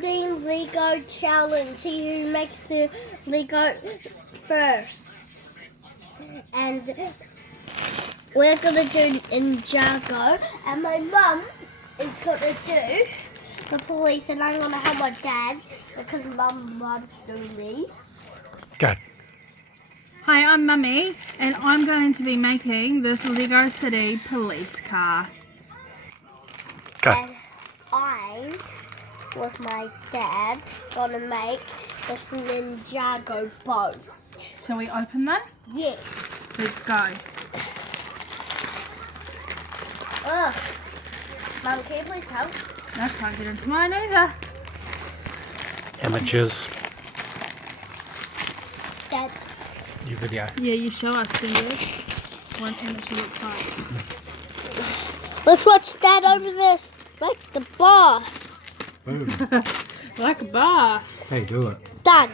The Lego challenge. See who makes the Lego first. And we're gonna do Ninjago, and my mum is gonna do the police, and I'm gonna have my dad because mum loves doing these. Go. Hi, I'm Mummy, and I'm going to be making this Lego City police car. Go. And I, with my dad, gonna make this Ninjago boat. Shall we open them? Yes. Let's go. Ugh. Mum, can you please help? I can't get into mine either. Amateurs. Dad. Your video. Yeah, you show us, do you? One image looks like. Let's watch Dad over this like the boss. Boom. Like a boss. Hey, do it. Done.